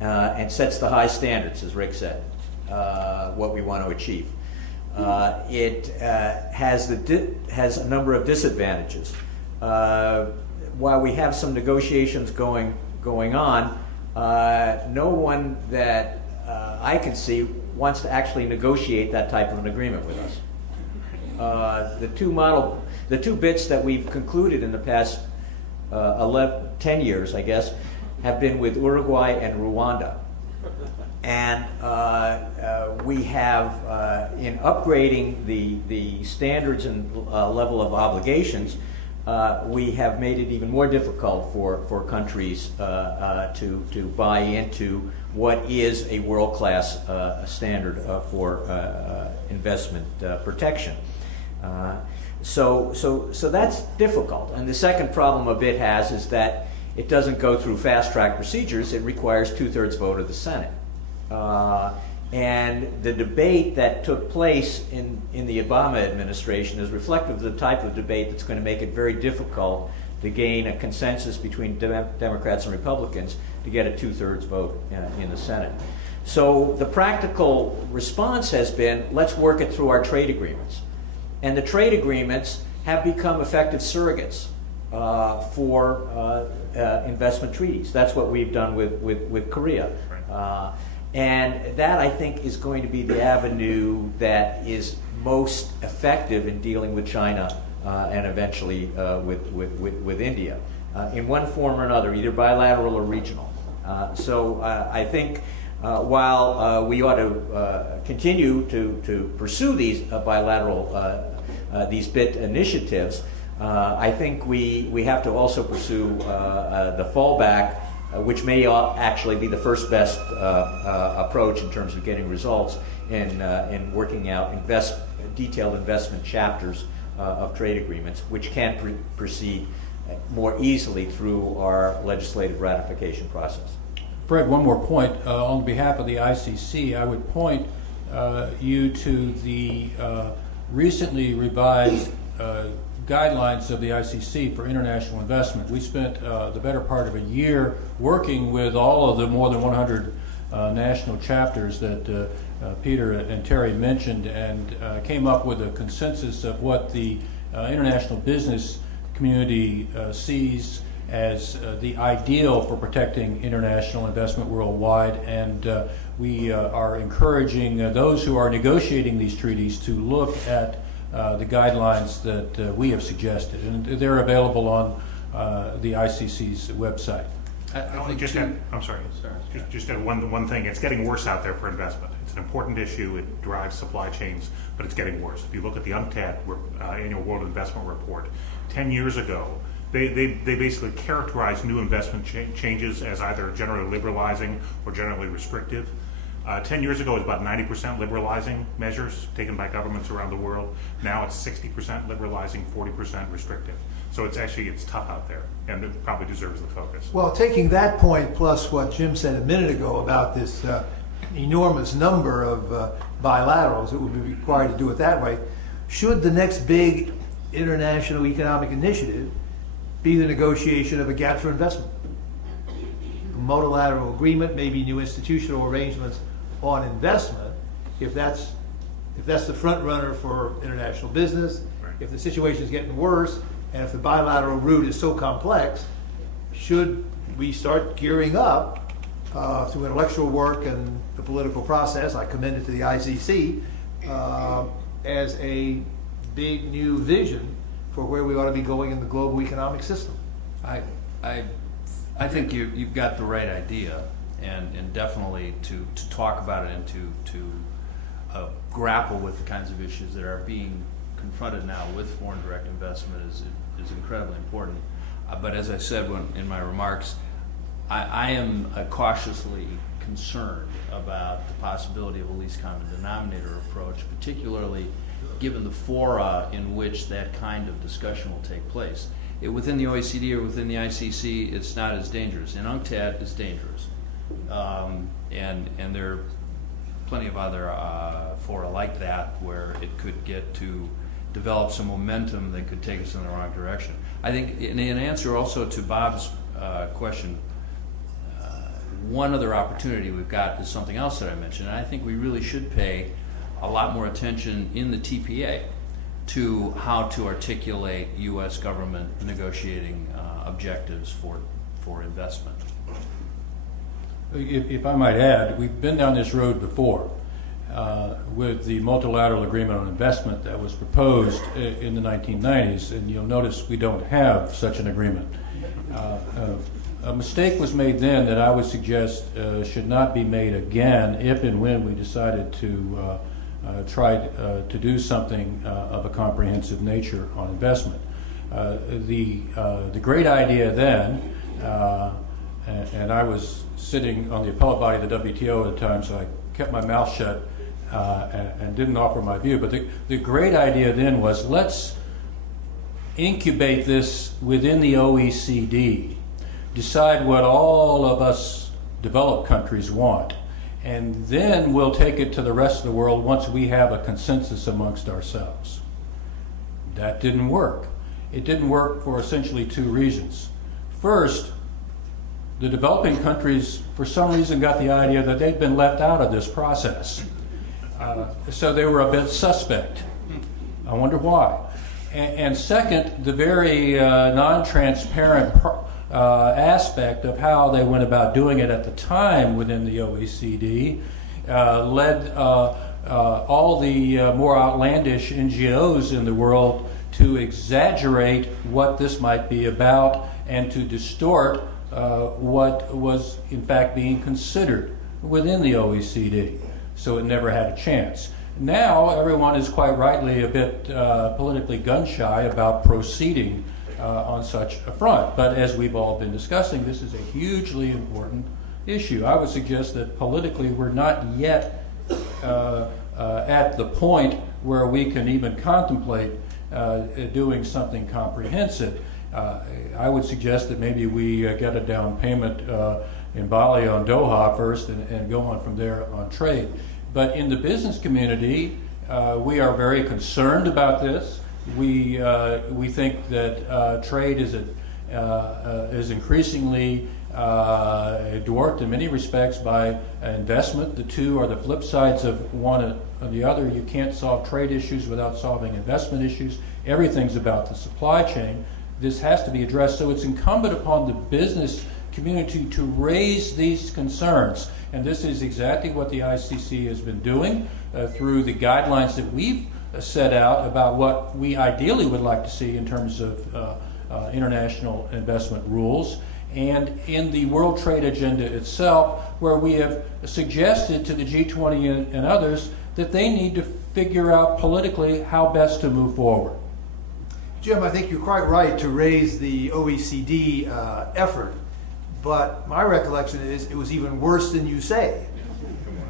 and sets the high standards, as Rick said, what we want to achieve. It has a number of disadvantages. While we have some negotiations going on, no one that I can see wants to actually negotiate that type of an agreement with us. The two bits that we've concluded in the past 10 years, I guess, have been with Uruguay and Rwanda. And we have, in upgrading the standards and level of obligations, we have made it even more difficult for countries to buy into what is a world-class standard for investment protection. So that's difficult. And the second problem a bit has is that it doesn't go through fast-track procedures. It requires 2/3 vote of the Senate. And the debate that took place in the Obama administration is reflective of the type of debate that's going to make it very difficult to gain a consensus between Democrats and Republicans to get a 2/3 vote in the Senate. So the practical response has been, let's work it through our trade agreements. And the trade agreements have become effective surrogates for investment treaties. That's what we've done with Korea. And that, I think, is going to be the avenue that is most effective in dealing with China and eventually with India in one form or another, either bilateral or regional. So I think while we ought to continue to pursue these bilateral, these BIT initiatives, I think we have to also pursue the fallback, which may actually be the first best approach in terms of getting results in working out detailed investment chapters of trade agreements, which can proceed more easily through our legislative ratification process. Fred, one more point. On behalf of the ICC, I would point you to the recently revised guidelines of the ICC for international investment. We spent the better part of a year working with all of the more than 100 national chapters that Peter and Terry mentioned, and came up with a consensus of what the international business community sees as the ideal for protecting international investment worldwide. And we are encouraging those who are negotiating these treaties to look at the guidelines that we have suggested, and they're available on the ICC's website. Just add one thing. It's getting worse out there for investment. It's an important issue. It drives supply chains, but it's getting worse. If you look at the UNCTAD Annual World Investment Report, 10 years ago, they basically characterized new investment changes as either generally liberalizing or generally restrictive. 10 years ago, it was about 90% liberalizing measures taken by governments around the world. Now it's 60% liberalizing, 40% restrictive. So it's tough out there, and it probably deserves the focus. Well, taking that point plus what Jim said a minute ago about this enormous number of bilaterals that would be required to do it that way, should the next big international economic initiative be the negotiation of a gap for investment? A multilateral agreement, maybe new institutional arrangements on investment, if that's the front runner for international business, Right. if the situation is getting worse, and if the bilateral route is so complex, should we start gearing up through intellectual work and the political process? I commend it to the ICC as a big new vision for where we ought to be going in the global economic system. I think you've got the right idea, and definitely to talk about it and to grapple with the kinds of issues that are being confronted now with foreign direct investment is incredibly important. But as I said in my remarks, I am cautiously concerned about the possibility of a least common denominator approach, particularly given the fora in which that kind of discussion will take place. Within the OECD or within the ICC, it's not as dangerous. In UNCTAD, it's dangerous. And there are plenty of other fora like that where it could get to develop some momentum that could take us in the wrong direction. I think in answer also to Bob's question, one other opportunity we've got is something else that I mentioned, and I think we really should pay a lot more attention in the TPA to how to articulate U.S. government negotiating objectives for investment. If I might add, we've been down this road before with the multilateral agreement on investment that was proposed in the 1990s, and you'll notice we don't have such an agreement. A mistake was made then that I would suggest should not be made again if and when we decided to try to do something of a comprehensive nature on investment. The great idea then, and I was sitting on the appellate body of the WTO at the time, so I kept my mouth shut and didn't offer my view. But the great idea then was, let's incubate this within the OECD, decide what all of us developed countries want, and then we'll take it to the rest of the world once we have a consensus amongst ourselves. That didn't work. It didn't work for essentially two reasons. First, the developing countries, for some reason, got the idea that they'd been left out of this process. So they were a bit suspect. I wonder why. And second, the very non-transparent aspect of how they went about doing it at the time within the OECD led all the more outlandish NGOs in the world to exaggerate what this might be about and to distort what was in fact being considered within the OECD. So it never had a chance. Now everyone is quite rightly a bit politically gun-shy about proceeding on such a front. But as we've all been discussing, this is a hugely important issue. I would suggest that politically we're not yet at the point where we can even contemplate doing something comprehensive. I would suggest that maybe we get a down payment in Bali on Doha first and go on from there on trade. But in the business community, we are very concerned about this. We think that trade is increasingly dwarfed in many respects by investment. The two are the flip sides of one or the other. You can't solve trade issues without solving investment issues. Everything's about the supply chain. This has to be addressed. So it's incumbent upon the business community to raise these concerns. And this is exactly what the ICC has been doing through the guidelines that we've set out about what we ideally would like to see in terms of international investment rules, and in the World Trade Agenda itself, where we have suggested to the G20 and others that they need to figure out politically how best to move forward. Jim, I think you're quite right to raise the OECD effort, but my recollection is it was even worse than you say.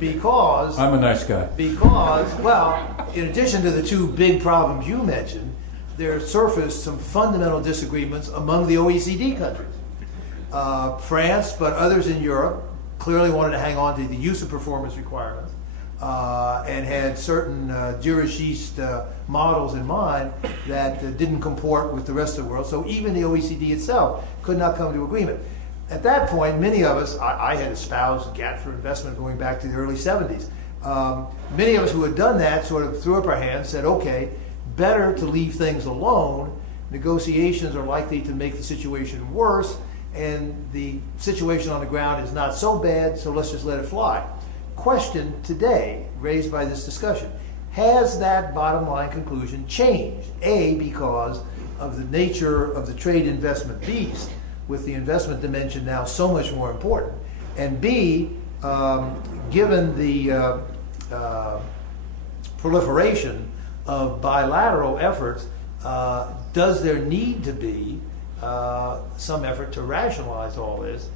because I'm a nice guy. well, in addition to the two big problems you mentioned, there surfaced some fundamental disagreements among the OECD countries. France, but others in Europe, clearly wanted to hang on to the use of performance requirements and had certain dirigiste models in mind that didn't comport with the rest of the world. So even the OECD itself could not come to agreement. At that point, many of us, I had espoused GATT for investment going back to the early 70s. Many of us who had done that sort of threw up our hands, said, okay, better to leave things alone. Negotiations are likely to make the situation worse, and the situation on the ground is not so bad, so let's just let it fly. Question today, raised by this discussion, has that bottom line conclusion changed? A, because of the nature of the trade investment beast, with the investment dimension now so much more important, and B, given the proliferation of bilateral efforts, does there need to be some effort to rationalize all this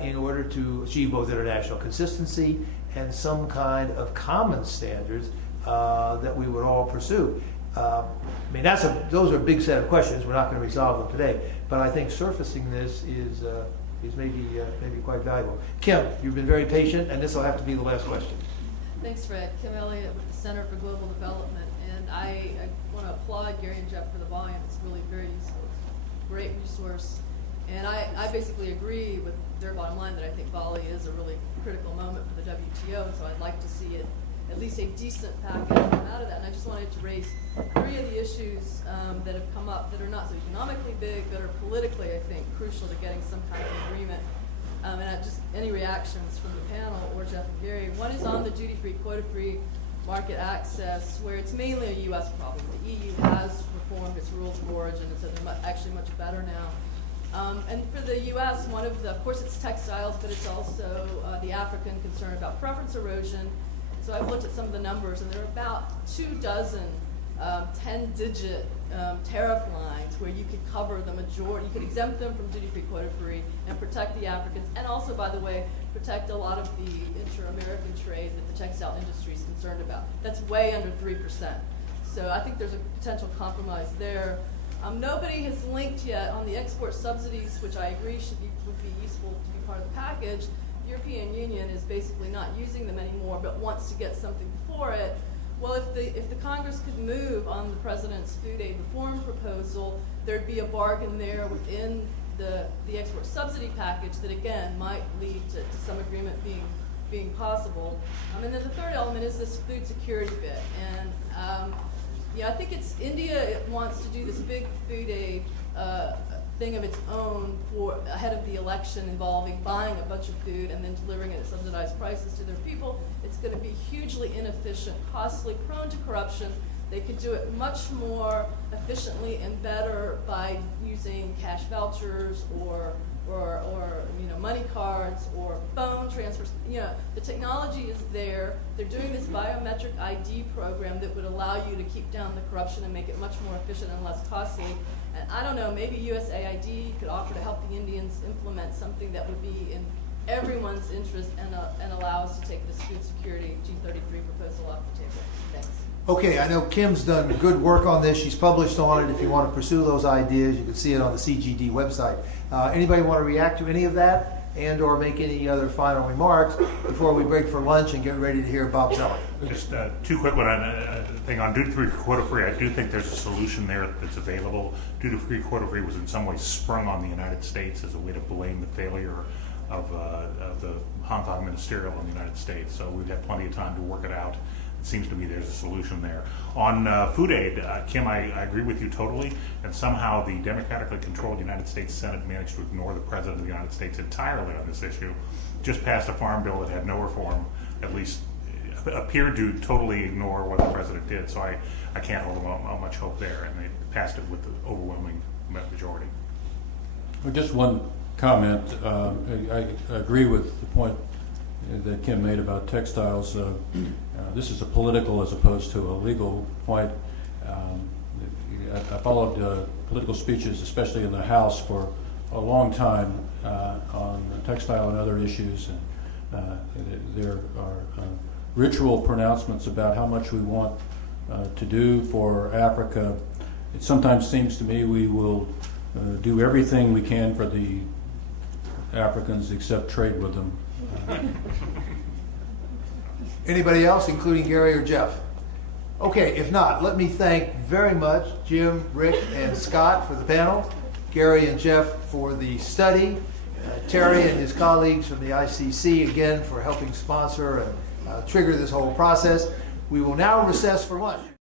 in order to achieve both international consistency and some kind of common standards that we would all pursue? I mean, those are a big set of questions. We're not going to resolve them today, but I think surfacing this is maybe quite valuable. Kim, you've been very patient, and this will have to be the last question. Thanks, Fred. Kim Elliott with the Center for Global Development, and I want to applaud Gary and Jeff for the volume. It's really very useful. Great resource. And I basically agree with their bottom line that I think Bali is a really critical moment for the WTO, so I'd like to see it at least a decent package come out of that. And I just wanted to raise three of the issues that have come up that are not so economically big, but are politically, I think, crucial to getting some kind of agreement. And just any reactions from the panel or Jeff and Gary. One is on the duty-free, quota-free market access, where it's mainly a U.S. problem. The EU has reformed its rules of origin, and so they're actually much better now. And for the U.S., of course, it's textiles, but it's also the African concern about preference erosion. So I've looked at some of the numbers, and there are about 24 10-digit tariff lines where you could cover the majority. You could exempt them from duty-free, quota-free, and protect the Africans, and also, by the way, protect a lot of the inter-American trade that the textile industry is concerned about. That's way under 3%. So I think there's a potential compromise there. Nobody has linked yet on the export subsidies, which I agree would be useful to be part of the package. The European Union is basically not using them anymore, but wants to get something for it. Well, if the Congress could move on the President's food aid reform proposal, there'd be a bargain there within the export subsidy package that, again, might lead to some agreement being possible. And then the third element is this food security bit. And I think India wants to do this big food aid thing of its own ahead of the election, involving buying a bunch of food and then delivering it at subsidized prices to their people. It's going to be hugely inefficient, costly, prone to corruption. They could do it much more efficiently and better by using cash vouchers or money cards or phone transfers. The technology is there. They're doing this biometric ID program that would allow you to keep down the corruption and make it much more efficient and less costly. And I don't know, maybe USAID could offer to help the Indians implement something that would be in everyone's interest and allow us to take this food security G33 proposal off the table. Thanks. Okay, I know Kim's done good work on this. She's published on it. If you want to pursue those ideas, you can see it on the CGD website. Anybody want to react to any of that and or make any other final remarks before we break for lunch and get ready to hear Bob Zeller? Just two quick one thing on duty-free, quota-free. I do think there's a solution there that's available. Duty-free, quota-free was in some ways sprung on the United States as a way to blame the failure of the Hong Kong ministerial in the United States. So we've had plenty of time to work it out. It seems to me there's a solution there. On food aid, Kim, I agree with you totally, and somehow the democratically controlled United States Senate managed to ignore the President of the United States entirely on this issue. Just passed a farm bill that had no reform, at least appeared to totally ignore what the President did, so I can't hold them out much hope there, and they passed it with the overwhelming majority. Well, just one comment. I agree with the point that Kim made about textiles. This is a political as opposed to a legal point. I followed political speeches, especially in the House, for a long time on textile and other issues. And There are ritual pronouncements about how much we want to do for Africa. It sometimes seems to me we will do everything we can for the Africans except trade with them. Anybody else, including Gary or Jeff? Okay, if not, let me thank very much Jim, Rick, and Scott for the panel, Gary and Jeff for the study, Terry and his colleagues from the ICC again for helping sponsor and trigger this whole process. We will now recess for lunch.